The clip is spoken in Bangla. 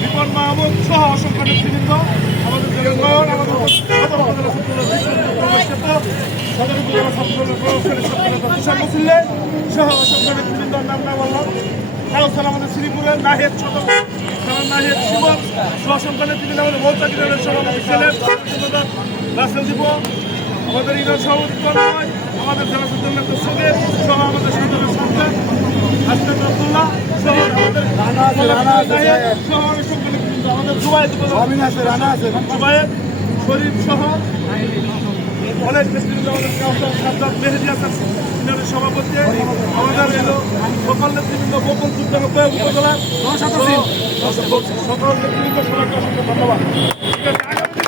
বিপন মাহমুদ সহ অসংখ্য নেতৃবৃন্দ, আমাদের জনগণ, আমাদের সহ অসংখ্য নেতৃবৃন্দ নাম না বললাম। কাউসাল আমাদের শ্রীপুরের নাহেদ সদর নাহেদ শিবক সহ অসংখ্য নেতৃবৃন্দ, আমাদের মৌচাকিদের সভাপতি ছিলেন রাসেল দিব, আমাদের ইরান সভাপতি আমাদের জেলা সদর সঙ্গে সহ আমাদের সদরের সরকার হাসনাত আব্দুল্লাহ সহ আমাদের সহ অসংখ্য নেতৃবৃন্দ, আমাদের জুবায়েদ জুবায়েদ শরীফ সহ অনেক নেতৃবৃন্দ, আমাদের কাউসাল সাজ্জাদ মেহেদী হাসান সিনিয়রের সভাপতি, আমাদের এলো সকল নেতৃবৃন্দ, বকুল যুদ্ধ উপজেলা সকল নেতৃবৃন্দ সবাইকে অসংখ্য ধন্যবাদ। ঠিক আছে, আগামী